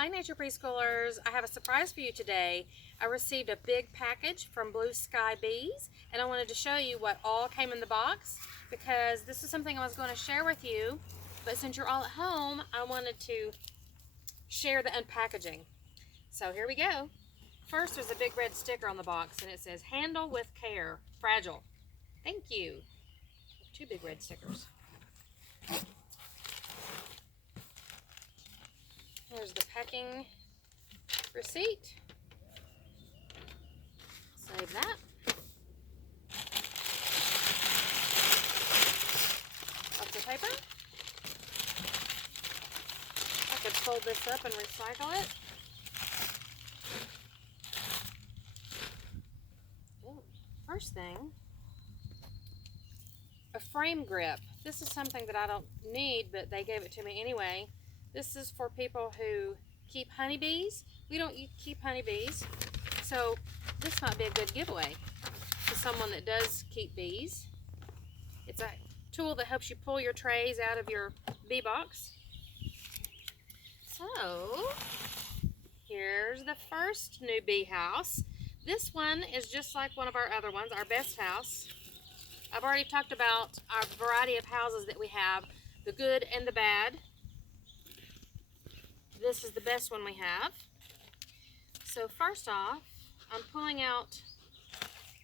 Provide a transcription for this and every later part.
Hi Nature Preschoolers, I have a surprise for you today. I received a big package from Blue Sky Bees and I wanted to show you what all came in the box because this is something I was going to share with you, but since you're all at home, I wanted to share the unpackaging. So here we go. First, there's a big red sticker on the box and it says, "Handle with care, fragile." Thank you. Two big red stickers. Here's the packing receipt. Save that. Lots of paper. I could fold this up and recycle it. Ooh, first thing, a frame grip. This is something that I don't need, but they gave it to me anyway. This is for people who keep honeybees. We don't keep honeybees, so this might be a good giveaway to someone that does keep bees. It's a tool that helps you pull your trays out of your bee box. So here's the first new bee house. This one is just like one of our other ones, our best house. I've already talked about our variety of houses that we have, the good and the bad. This is the best one we have. So first off, I'm pulling out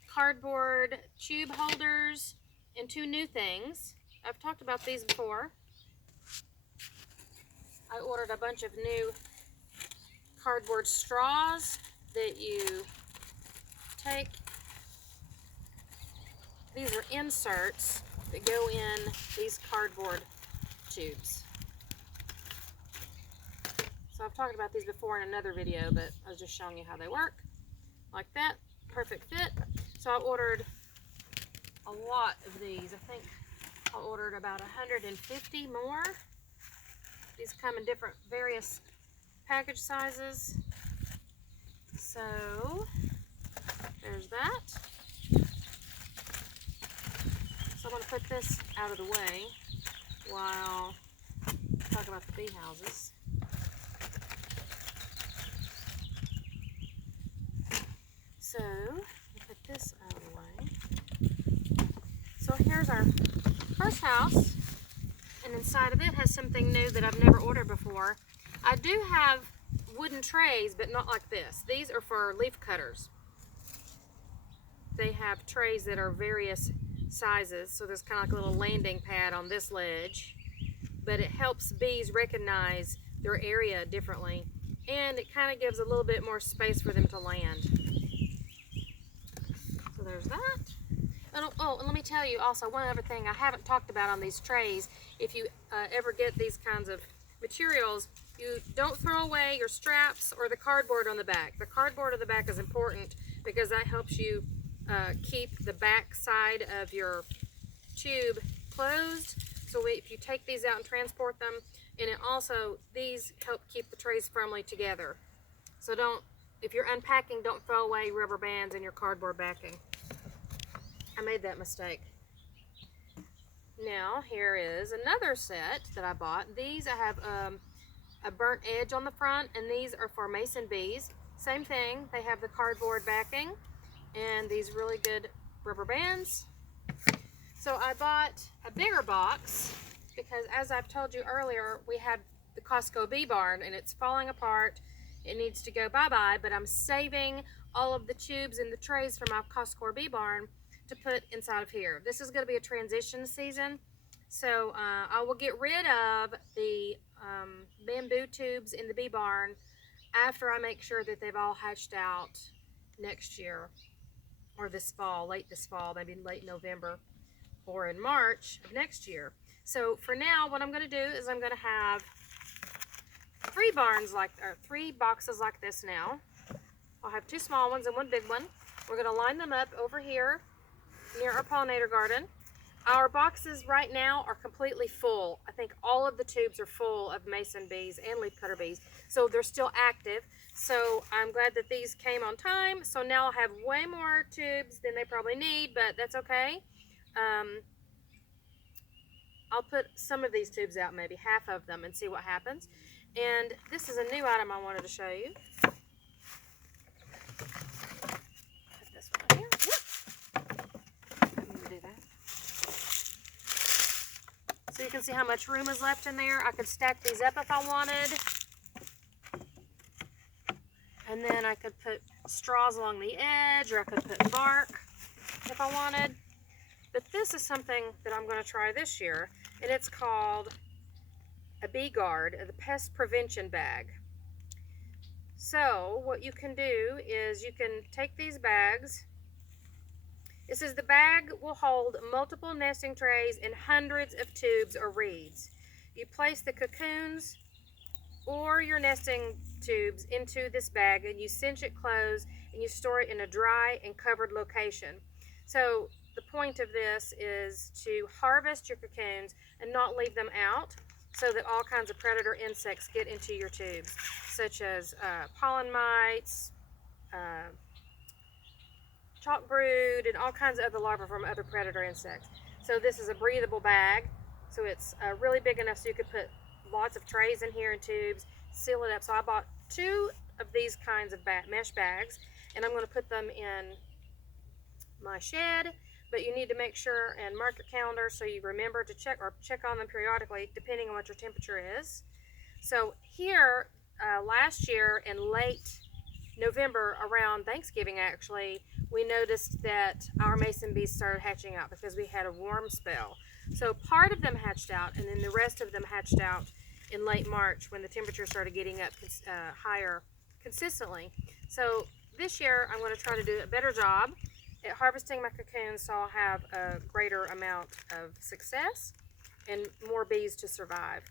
cardboard tube holders and two new things. I've talked about these before. I ordered a bunch of new cardboard straws that you take. These are inserts that go in these cardboard tubes. So I've talked about these before in another video, but I was just showing you how they work. Like that, perfect fit. So I ordered a lot of these. I think I ordered about 150 more. These come in different, various package sizes. So there's that. So I'm going to put this out of the way while I talk about the bee houses. So we'll put this out of the way. So here's our first house, and inside of it has something new that I've never ordered before. I do have wooden trays, but not like this. These are for leaf cutters. They have trays that are various sizes, so there's kind of like a little landing pad on this ledge, but it helps bees recognize their area differently, and it kind of gives a little bit more space for them to land. So there's that. Oh, and let me tell you also one other thing I haven't talked about on these trays. If you ever get these kinds of materials, you don't throw away your straps or the cardboard on the back. The cardboard on the back is important because that helps you keep the back side of your tube closed. So if you take these out and transport them, and it also, these help keep the trays firmly together. So if you're unpacking, don't throw away rubber bands in your cardboard backing. I made that mistake. Now here is another set that I bought. These I have a burnt edge on the front, and these are for mason bees. Same thing, they have the cardboard backing and these really good rubber bands. So I bought a bigger box because, as I've told you earlier, we have the Costco bee barn and it's falling apart. It needs to go bye-bye, but I'm saving all of the tubes and the trays from my Costco bee barn to put inside of here. This is going to be a transition season, so I will get rid of the bamboo tubes in the bee barn after I make sure that they've all hatched out next year, or this fall, late this fall, maybe late November or in March of next year. So for now, what I'm going to do is I'm going to have three boxes like this now. I'll have two small ones and one big one. We're going to line them up over here near our pollinator garden. Our boxes right now are completely full. I think all of the tubes are full of mason bees and leafcutter bees, so they're still active. So I'm glad that these came on time. So now I'll have way more tubes than they probably need, but that's okay. I'll put some of these tubes out, maybe half of them, and see what happens. And this is a new item I wanted to show you. Put this one here. I'm going to do that. So you can see how much room is left in there. I could stack these up if I wanted. And then I could put straws along the edge, or I could put bark if I wanted. But this is something that I'm going to try this year, and it's called a bee guard, the pest prevention bag. So what you can do is you can take these bags. It says the bag will hold multiple nesting trays and hundreds of tubes or reeds. You place the cocoons or your nesting tubes into this bag, and you cinch it closed, and you store it in a dry and covered location. So the point of this is to harvest your cocoons and not leave them out, so that all kinds of predator insects get into your tubes, such as pollen mites, chalk brood, and all kinds of other larvae from other predator insects. So this is a breathable bag, so it's really big enough so you could put lots of trays in here and tubes, seal it up. So I bought 2 of these kinds of mesh bags, and I'm going to put them in my shed. But you need to make sure and mark your calendar so you remember to check on them periodically, depending on what your temperature is. So here, last year in late November, around Thanksgiving actually, we noticed that our mason bees started hatching out because we had a warm spell. So part of them hatched out, and then the rest of them hatched out in late March when the temperature started getting up higher consistently. So this year I'm going to try to do a better job at harvesting my cocoons, so I'll have a greater amount of success and more bees to survive.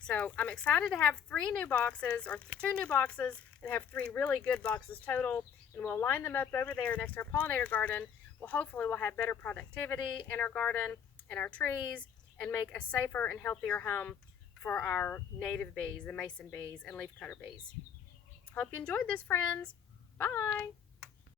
So I'm excited to have 3 new boxes, or 2 new boxes, and have 3 really good boxes total, and we'll line them up over there next to our pollinator garden. Well, hopefully we'll have better productivity in our garden and our trees, and make a safer and healthier home for our native bees, the mason bees and leafcutter bees. Hope you enjoyed this, friends. Bye.